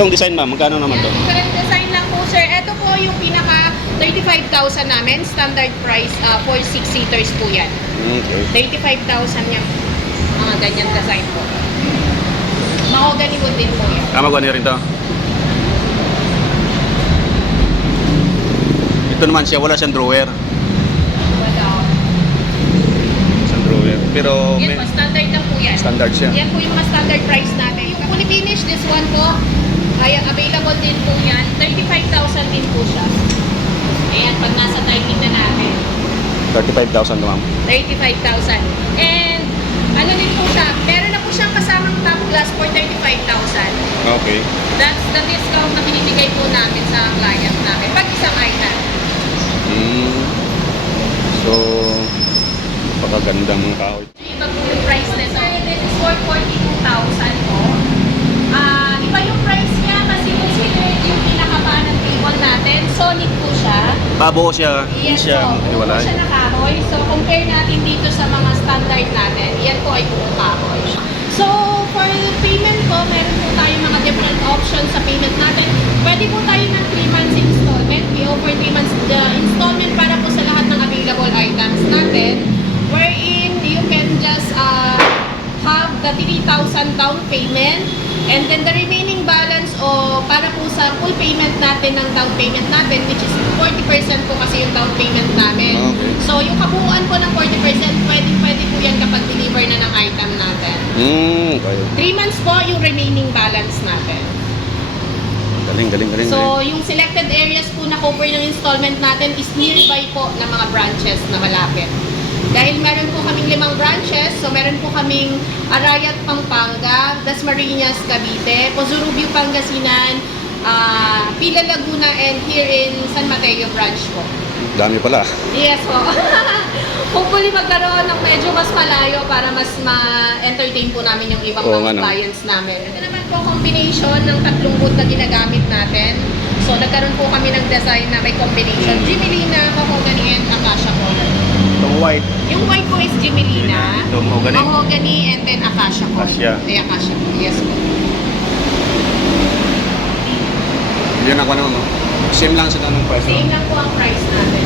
Itong design ma'am, magkano naman to? Different design lang po sir. Ito po yung pinaka 35,000 namin. Standard price for 6 seaters po yan. Okay. 35,000 yung mga ganyan design po. Mahogany wood din po yan. Magawa rin to. Ito naman siya, wala siyang drawer. Wala. Siyang drawer. Pero Yan po, standard lang po yan. standard siya. Yan po yung mga standard price natin. Yung fully finish, this one po, ay available din po yan. 35,000 din po siya. Ayan, pag nasa typing na natin. 35,000 ma'am. 35,000. And, ano din po siya, meron na po siyang kasamang top glass for 35,000. Okay. That's the discount na binibigay po namin sa client namin. Pag isang item. So, napakagandang mga kahoy. Iba po yung price nito. This is for 42,000 po. Iba yung price niya kasi considered yung pinakabaan ng table natin. Solid po siya. Babuo siya. Yes siya po. Buo iwalay. siya na kahoy. So, compare natin dito sa mga standard natin. Yan po ay buong kahoy. So, for payment po, meron po tayo mga different options sa payment natin. Pwede po tayo ng 3 months installment. We offer 3 months installment para po sa lahat ng available items natin. Wherein you can just have the 3,000 down payment. And then the remaining balance o para po sa full payment natin ng down payment natin, which is 40% po kasi yung down payment namin. Okay. So, yung kabuuan po ng 40%, pwede po yan kapag deliver na ng item natin. Kayo. 3 months po yung remaining balance natin. Galing. So, yung selected areas po na cover ng installment natin is nearby po ng mga branches na malapit. Dahil meron po kaming 5 branches, so meron po kaming Arayat, Pampanga, Dasmariñas, Cavite, Pozurubio, Pangasinan, Pila, Laguna, and here in San Mateo branch po. Dami pala. Yes po. Hopefully magkaroon ng medyo mas malayo para mas ma-entertain po namin yung ibang Oo, mga ano. clients namin. Ito naman po combination ng 3 wood na ginagamit natin. So nagkaroon po kami ng design na may combination. Jimelina, Mahogany, and Acacia po. Itong white. Yung white po is Jimelina, Ito, Mahogany. Mahogany, and then Acacia po. Acacia. Acacia po. Yes po. Yan ako naman. Same lang sila ng price. Same lang po ang price natin.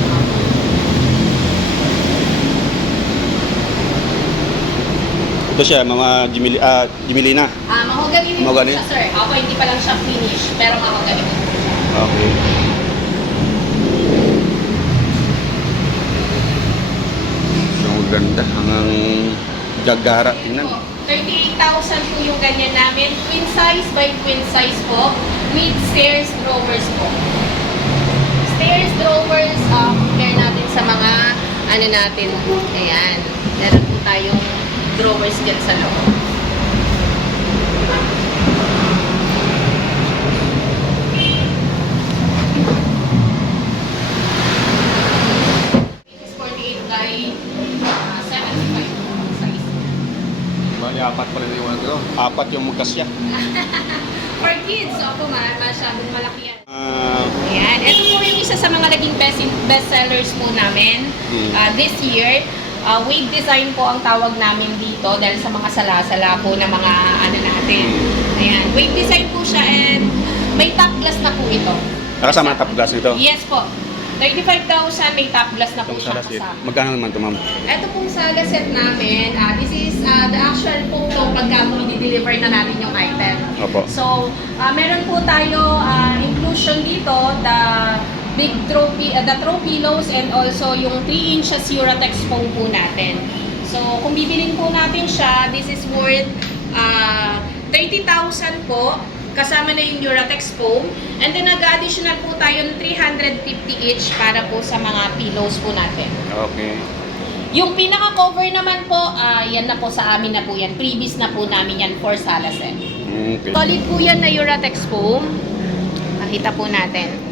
Ito siya, mga Jimelina. Mahogany din po Mahogany? siya, sir. Ako, hindi pa lang siya finish, pero mahogany po siya. Okay. So, ganda. Hanggang Jagara. Tingnan. 38,000 po yung ganyan namin. Twin size by twin size po. With stairs drawers po. Stairs drawers, compare natin sa mga ano natin. Ayan. Meron po tayong drawers dyan sa loob. This is 48 by 75 po ang size. Bali, apat pala na yung ano. Apat yung magkasya. For kids, opo, masyadong malaki yan. Ayan. Ito po yung isa sa mga naging best sellers po namin this year. Wave design po ang tawag namin dito dahil sa mga sala-sala po na mga ano natin. Ayan. Wave design po siya and may top glass na po ito. Nakasama ng top glass nito. Yes po. 35,000 may top glass na po Itong siya salas. kasama. Magkano naman ito, ma'am? Ito pong sala set namin, this is the actual po pagka po i-deliver na natin yung item. Opo. So, meron po tayo inclusion dito, the big throw, the throw pillows and also yung 3 inches Uratex foam po natin. So, kung bibilin po natin siya, this is worth 30,000 po. Kasama na yung Uratex foam. And then nag-additional po tayo ng 350 each para po sa mga pillows po natin. Okay. Yung pinaka-cover naman po, yan na po sa amin na po yan. Previous na po namin yan for Salasen. Okay. Solid po yan na Uratex foam. Nakita po natin.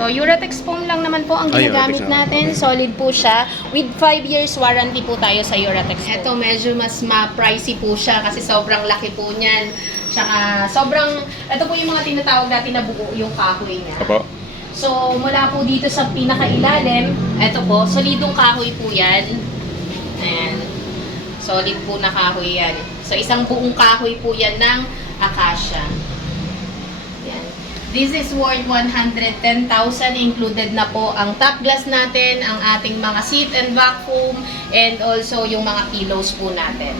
So, Uratex foam lang naman po ang ginagamit Uratex na. natin. Solid po siya. With 5 years warranty po tayo sa Uratex foam. Ito, medyo mas ma-pricey po siya kasi sobrang laki po niyan. Tsaka, sobrang, ito po yung mga tinatawag natin na buo yung kahoy niya. Opo. So, mula po dito sa pinakailalim, ito po, solidong kahoy po yan. Ayan. Solid po na kahoy yan. So, isang buong kahoy po yan ng acacia. Yan. This is worth 110,000. Included na po ang top glass natin, ang ating mga seat and back foam, and also yung mga pillows po natin.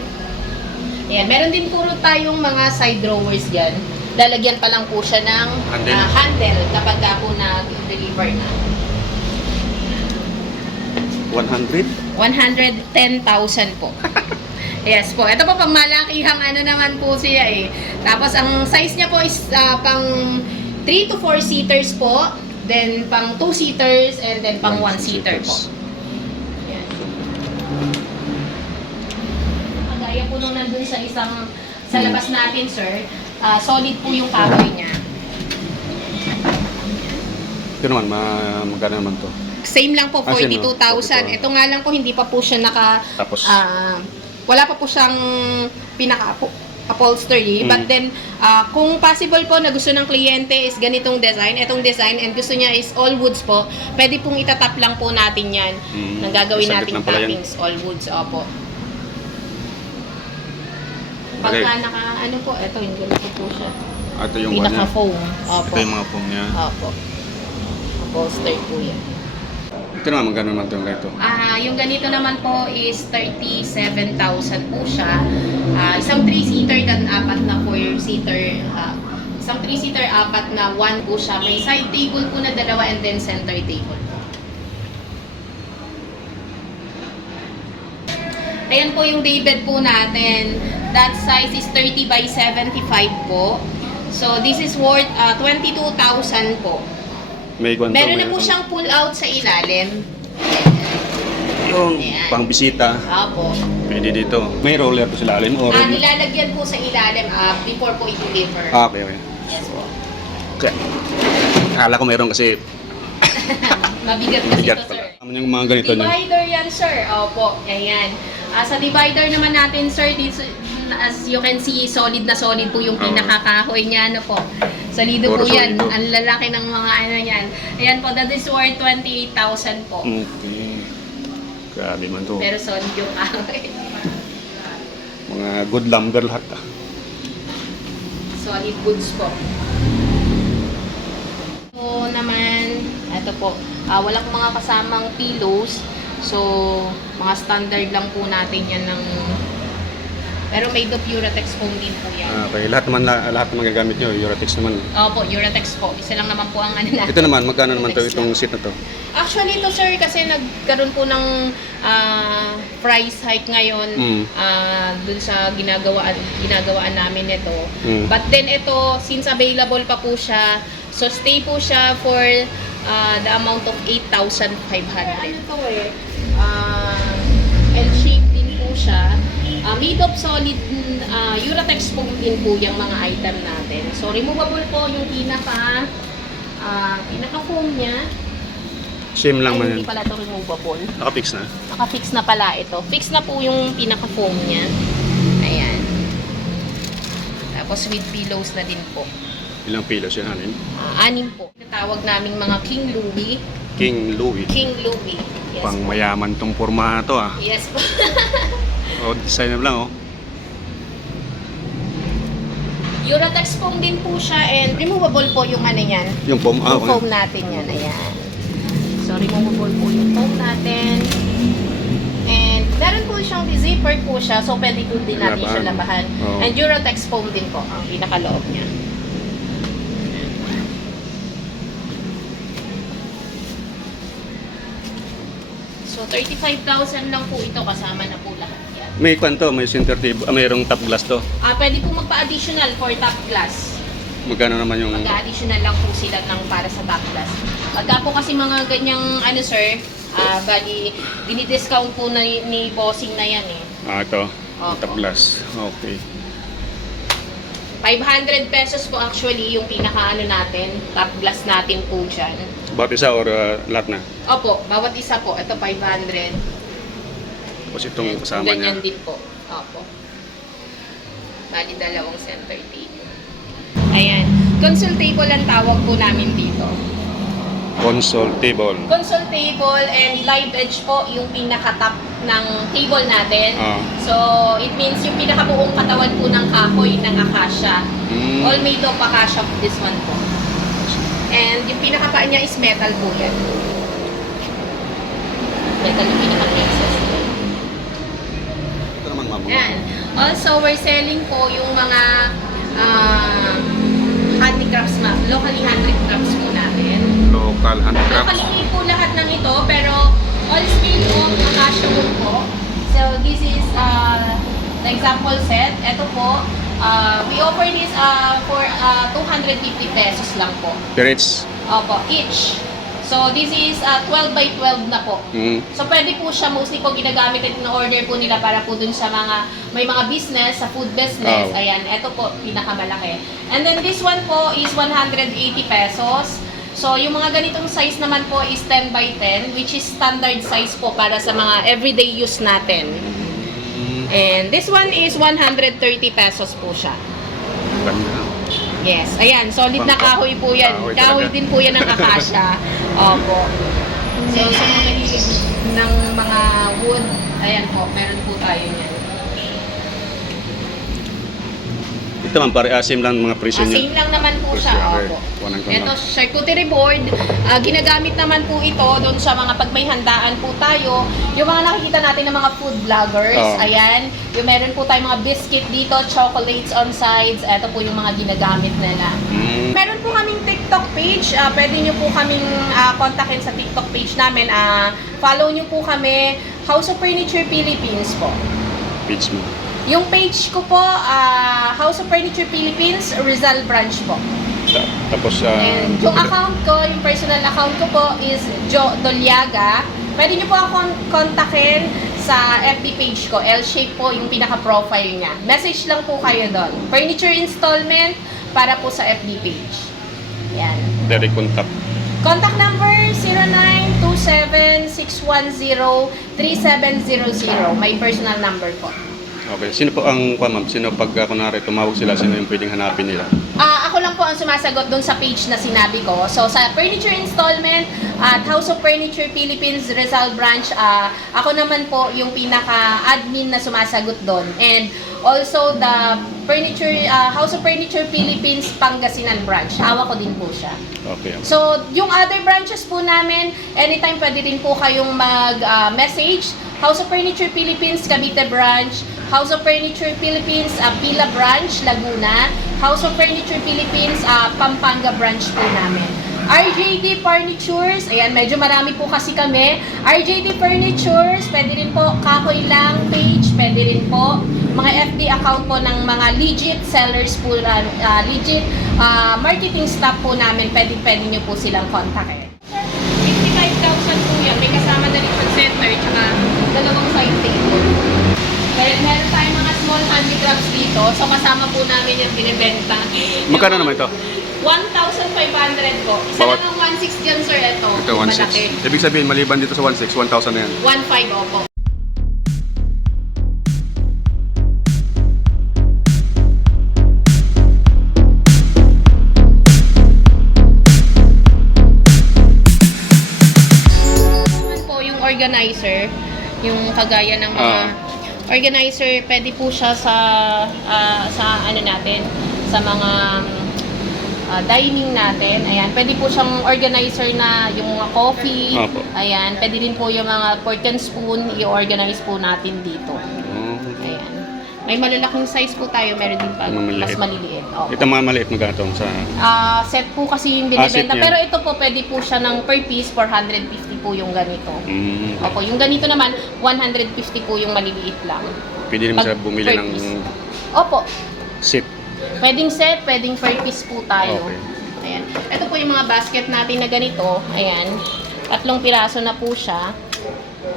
Ayan. Meron din po tayong mga side drawers dyan. Lalagyan pa lang po siya ng handle kapag po nag-deliver na. 100? 110,000 po. Yes po. Ito po pang malakihang ano naman po siya eh. Tapos ang size niya po is pang 3 to 4 seaters po. Then pang 2 seaters and then pang 1 seater po. Yan. Kagaya po nung nandun sa sa labas natin, sir. Solid po yung kahoy niya. Ito naman, magkano naman to? Same lang po, Same 42,000. lang, 42. Ito nga lang po, hindi pa po siya Tapos? wala pa po siyang pinaka-upholstery. But then, kung possible po na gusto ng kliyente is ganitong design, itong design, and gusto niya is all woods po, pwede pong itatap lang po natin yan. Nang gagawin Isaglit nating lang pala yan. toppings, all woods, opo. Okay. Pagka ano po, ito yung ganito po siya. Ito yung kanya. Pinaka-foam. Opo. Ito yung mga foam niya. Opo. Upholstery po yan. Ito naman, magkano naman ito yung ganito? Yung ganito naman po is 37,000 po siya. Isang 3-seater dan 4 na 4-seater. Isang 3-seater, 4 na 1 po siya. May side table po na 2 and then center table po. Ayan po yung daybed po natin. That size is 30 by 75 po. So this is worth 22,000 po. May kwanto, Meron na po siyang pull out sa ilalim. Yung Ayan. pang bisita. Apo. Pwede dito. May roller po sa ilalim? Or... Nilalagyan po sa ilalim before po i-deliver. Okay, okay. Yes po. Okay. Akala ko meron kasi Mabigat kasi bigat ito, pala. sir. Ano yung mga ganito niya? Divider yan, sir. Opo, ayan. Sa divider naman natin, sir, dito, as you can see, solid na solid po yung pinakakahoy niya. Ano po? Solido po Puro yan. solido. Ang lalaki ng mga ano yan. Ayan po, that is worth 28,000 po. Okay. Grabe man to. Pero solid yung kahoy. Mga good lumber lahat Solid goods po. So naman, ito po, walang mga kasamang pillows. So, mga standard lang po natin yan ng... Pero made of Uratex foam din po yan. Okay, lahat naman gagamit nyo, Uratex naman. Opo, Uratex po. Isa lang naman po ang ano natin. Ito naman, magkano naman to Uratex itong lang. seat na to? Actually, ito sir, kasi nagkaroon po ng price hike ngayon dun sa ginagawaan namin ito. But then ito, since available pa po siya, so stay po siya for the amount of 8,500. Ano to eh? L-shape din po siya. Made of solid Uratex foam din po yung mga item natin. So removable po yung pinaka-foam niya. Same lang man Hindi yan. pala ito removable. Nakafix na. Naka-fix na pala ito. Fix na po yung pinaka-foam niya. Ayan. Tapos with pillows na din po. Ilang pilos yan, Anin? 6 po. Natawag naming mga King Louis. King Louis. King Louis. Yes Pang po. mayaman tong pormahan to ah. Yes po. O, design na lang oh. Uratex foam din po siya and removable po yung ano yan. Yung foam, Yung okay. foam natin yan. Ayan. So removable po yung foam natin. And meron po siyang zipper po siya. So pwede po din natin siya labahan. Oo. And Uratex foam din po ang pinakaloob niya. So 35,000 lang po ito kasama na po lahat yan. May kwanto, may center table, mayroong top glass to. Pwede po magpa-additional for top glass. Magkano naman yung... Mag-additional lang po sila ng para sa top glass. Pagka po kasi mga ganyang ano sir, bali dinidiscount po na ni bossing na yan eh. ito. Opo. Top glass. Okay. 500 pesos po actually yung pinaka-ano natin, top glass natin po dyan. Bawat isa or lahat na? Opo, bawat isa po. Ito 500. Tapos itong kasama niya. Ganyan din po. Opo. Bali dalawang center table. Ayan. Console table ang tawag po namin dito. Console table. Console table and live edge po yung pinaka-top ng table natin. Ah. So, it means yung pinakabuong katawan po ng kahoy ng acacia. Mm. All made of acacia, this one po. And yung pinakapaa niya is metal po yan. Metal yung pinaka-pieces. Ito naman, ma'am. Yan. Also, we're selling po yung mga handicrafts, locally handicrafts po natin. Local handicrafts. Locally po lahat ng ito, pero all made of acacia wood po. So, this is the example set. Ito po, we offer this for 250 pesos lang po. Perits. Opo, each. So, this is 12 by 12 na po. Mm. So, pwede po siya, mostly po ginagamit at in-order po nila para po dun sa mga, may mga business, sa food business. Oh. Ayan, ito po, pinakamalaki. And then this one po is 180 pesos. So, yung mga ganitong size naman po is 10 by 10, which is standard size po para sa mga everyday use natin. And this one is 130 pesos po siya. Ganda. Yes, ayan, solid na kahoy po yan. Kahoy Kahoy talaga. din po yan ng acacia. Opo. So, sa mga mahilig ng mga wood, ayan po, meron po tayo niyan. Ito man, pare same lang mga presyo niya. Same lang naman po siya. Okay. Opo. Walang Ito, kulang. charcuterie board. Ginagamit naman po ito doon sa mga pag may handaan po tayo. Yung mga nakikita natin ng mga food vloggers. Oh. Ayan. Yung meron po tayong mga biscuit dito, chocolates on sides. Ito po yung mga ginagamit nila. Mm. Meron po kaming TikTok page. Pwede nyo po kaming kontakin sa TikTok page namin. Follow nyo po kami. House of Furniture Philippines po. Page mo. Yung page ko po, House of Furniture Philippines, Rizal Branch po. Tapos, And yung account ko, yung personal account ko po is Jo Doliaga. Pwede nyo po akong kontakin sa FB page ko. L-shape po yung pinaka-profile niya. Message lang po kayo doon. Furniture installment para po sa FB page. Yan. direct contact. Contact number 0927-610-3700. My personal number po. Okay. Sino po ang, ma'am? Sino pag kunwari tumawag sila, sino yung pwedeng hanapin nila? Ako lang po ang sumasagot doon sa page na sinabi ko. So, sa Furniture Installment at House of Furniture Philippines Rizal Branch, ako naman po yung pinaka-admin na sumasagot doon. And also, the House of Furniture Philippines Pangasinan Branch. Hawak ko din po siya. Okay. So, yung other branches po namin, anytime pwede rin po kayong mag-message. House of Furniture Philippines Cavite Branch, House of Furniture Philippines Pila Branch, Laguna, House of Furniture Philippines Pampanga Branch po namin. RJD Furnitures, ayan, medyo marami po kasi kami. RJD Furnitures, pwede rin po, kahoy lang page, pwede rin po. Mga FB account po ng mga legit sellers po, legit marketing staff po namin, pwede nyo po silang kontakin. 55,000 po yan, may kasama na rin center, tsaka dalawang side table. Meron tayong mga small handicrafts dito, so kasama po namin yung binibenta. Magkano naman ito? 1,500 po. Isa Bawat- lang ang 1,600 dyan, sir. Ito, Ito, 1.6. Ibig sabihin, maliban dito sa 1.6, 1,000 na yan. 1,500, opo. Naman po yung organizer, yung kagaya ng mga organizer, pwede po siya sa ano natin, sa mga dining natin. Ayan, pwede po siyang organizer na yung mga coffee. Opo. Ayan, pwede din po yung mga fork and spoon, i-organize po natin dito. Ayan. May malalaking size po tayo, meron din pa mas maliliit. Opo. Ito mga maliit magkano sa... Set po kasi yung binibenta. Set yan. Pero ito po, pwede po siya ng per piece, 450 po yung ganito. Opo, yung ganito naman, 150 po yung maliliit lang. Pwede naman Pag sa bumili per ng piece. Opo, set. pwedeng set, pwedeng per piece po tayo. Okay. Ayan. Ito po yung mga basket natin na ganito. Ayan. 3 piraso na po siya.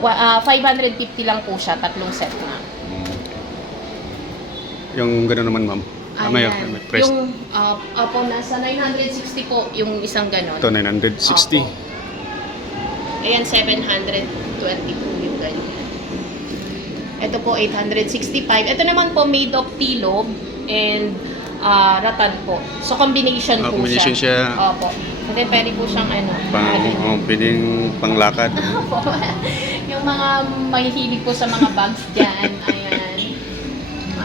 550 lang po siya, 3 set na. Yung gano'n naman, ma'am. May Ayan. price. Yung, opo, nasa 960 po yung isang ganon. Ito, 960. Opo. Ayan, 720 po yung ganyan. Ito po, 865. Ito naman po, made of T-lobe and rattan po. So, combination po Combination siya. Opo. And then pwede po siyang ano, Pwedeng panglakad. yung mga mahihilig po sa mga bags dyan. Ayan.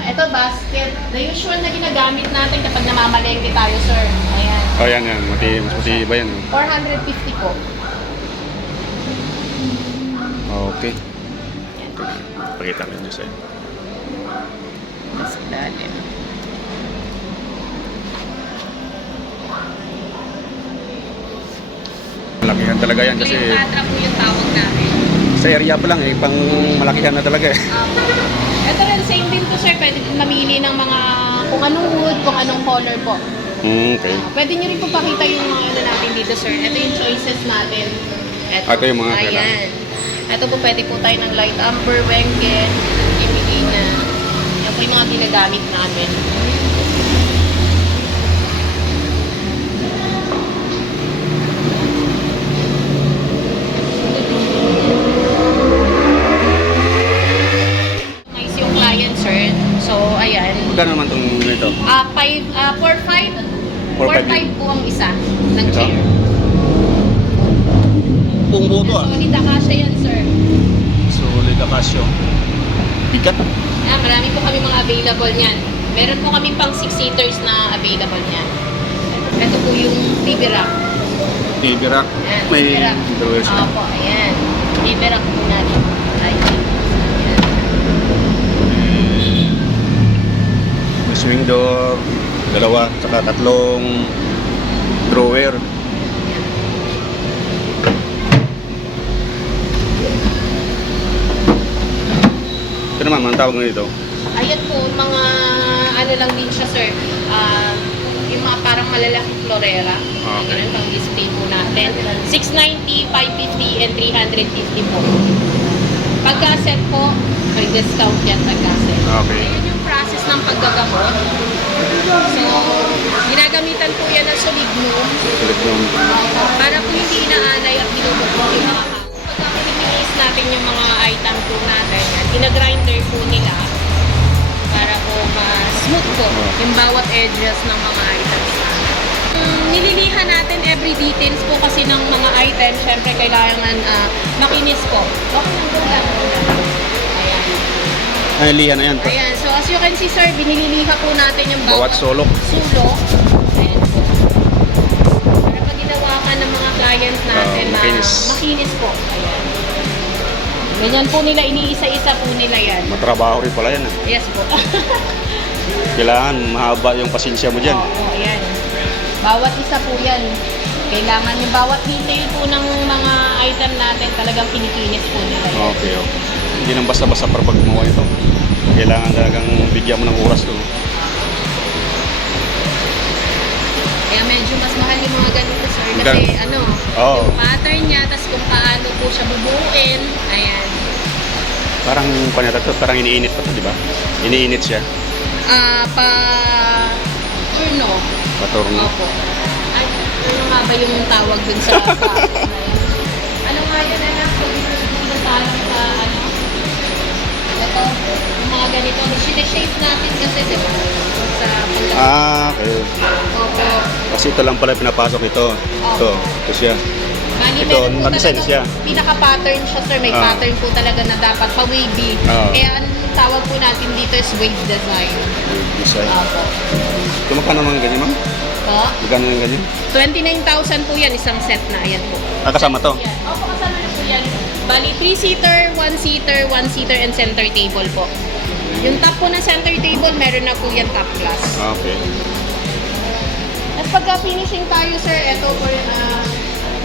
Ito basket. The usual na ginagamit natin kapag namamalengke tayo, sir. Ayan. Oh, yan. Mas matibay yan. 450 po. Okay. Pakita ko nyo sa'yo. Mas lalim. Malakihan talaga yan kasi Cleopatra po yung tawag namin. sa area pa lang pang malakihan na talaga eh. Ito rin, same din to sir. Pwede din mamili ng mga kung anong wood, kung anong color po. Okay. Pwede nyo rin po pakita yung mga ano natin dito sir. Ito yung choices natin. Ito yung mga Ayan. kailangan. Ito po pwede po tayo ng light amber, wengen, imigina. Yan po yung mga ginagamit namin. Nice yung client sir. So ayan. Magkano naman itong ito? 4-5 po ang isa ng Ito? chair. Buong buto Solid akasya yan, sir. Solid akasyo. Bigat. Marami po kami mga available niyan. Meron po kami pang 6-seaters na available niyan. Ito po yung TV rack. TV rack. Ayan, May TV rack. drawers siya. Opo, ayan. TV rack po natin. Ayan. May swing door. Dalawa. Tsaka tatlong drawer. Ito naman, ang tawag nga dito. Ayan po, mga ano lang din siya, sir. Yung mga parang malalaking florera. Okay. Ganun, pang display po natin. 690, 550, and 350 po. Pagka-set po, may discount yan pagka-set. Okay. Ayan yung process ng paggagamot. So, ginagamitan po yan ng solignum. Sulit yung Para po hindi inaanay at binubukong yung mga hapon. Pagka pinipiniis natin yung mga item po natin, yan, ginagrinder po nila para po mas smooth po yung bawat edges ng mga items natin. Nililihan natin every details po kasi ng mga items. Siyempre, kailangan makinis po. Okay lang po lang. Ayan. ay, liha na yan. Ayan. So, as you can see, sir, binililiha po natin yung Bawat sulok. sulok. Ayan po. Para pag ginawa ka ng mga client natin, makinis. makinis po. Ayan. Ganyan po nila, iniisa-isa po nila yan. Matrabaho rin pala yan. Yes po. Kailangan mahaba yung pasensya mo dyan. Oo, ayan. Bawat isa po yan. Kailangan yung bawat detail po ng mga item natin, talagang pinikinis po nila yan. Okay. Hindi nang basta-basta para pag gumawa ito. Kailangan talagang bigyan mo ng oras to. Kaya medyo mas mahal yung mga ganito, sir. Kasi Gan- ano, Oo. yung pattern niya, tas kung paano po siya bubuuin, ayan. Parang panata to, parang iniinit pa to, di ba? Iniinit siya. Turno. Paturno. Opo. Ay, ano nga ba yung tawag dun sa process na yun? Ano nga yun, anak? Pag sinasalo sa ano? Ito, yung mga ganito. Shape natin kasi, di ba? Sa pagkakas. Okay. Opo. Kasi ito lang pala pinapasok ito. Ito siya. Bali, Ito, meron po nakadesign talagang siya. pinaka-pattern siya, sir. May pattern po talaga na dapat pa-wavy. Kaya ang tawag po natin dito is wave design. Design. Opo. Ito magkano mga ganyan, ma'am? So, Magkano yung ganyan? 29,000 po yan, isang set na. Ayan po. Kasama to? Yan. Opo, kasama na po yan. Bali, 3-seater, 1-seater, 1-seater, and center table po. Yung top po ng center table, meron na po yan top class. Okay. At pagka finishing tayo, sir, eto for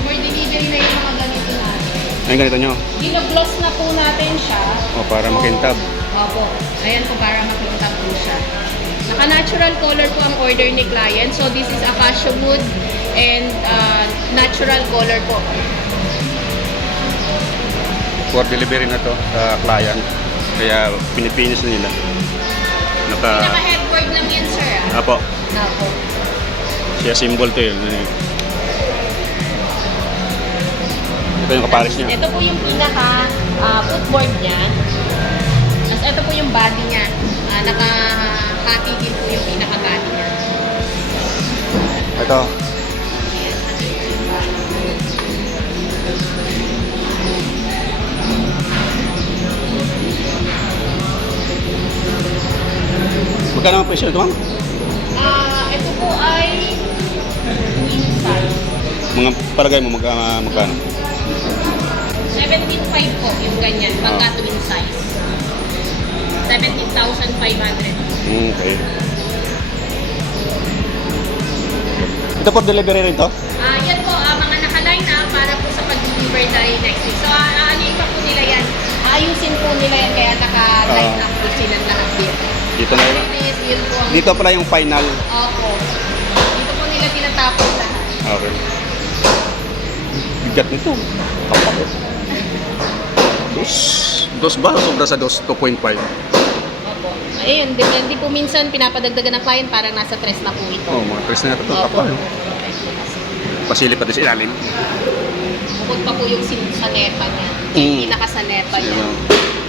delivery na yung mga ganito natin. Ayun, ganito nyo. Ginogloss na po natin siya. O, para makintab. Opo. Ayan po, para makintab po siya. Naka-natural color po ang order ni client. So, this is acacia wood and natural color po. For delivery na to sa client. Kaya pinipinis na nila. Pinaka-headboard lang yan, sir. Apo. Opo. Siya symbol to yun. Ito yung kapares niya. Ito po yung pinaka-footboard niya. Tapos ito po yung body niya. Naka-hati din po yung pinaka-body niya. Ito. Magkano ang presyo ito, ma'am? Ito po ay queen size. Mga palagay mo, magkano? 17.5 po yung ganyan, pagka twin size. 17,500. Okay. Ito for delivery rin to? Yan po, mga naka-line na para po sa pag-deliver tayo next week. So, ano yung pa po nila yan? Ayusin po nila yan, kaya naka-line up po silang lahat dito. Dito na yun. Yun po ang... Dito pala yung final. Opo. Dito po nila tinatapos lahat. Okay. Bigat nito. Kapag. Dos ba? Sobra sa dos, 2.5. Opo. Ayun, depende po minsan pinapadagdagan ng client parang nasa 3 na po ito. Oh, mga press na ito. Opo. Kapal. Pasilip pati sa ilalim. Bukod pa po yung sa nepa niya. Mm. Pinaka sa nepa niya. Sige,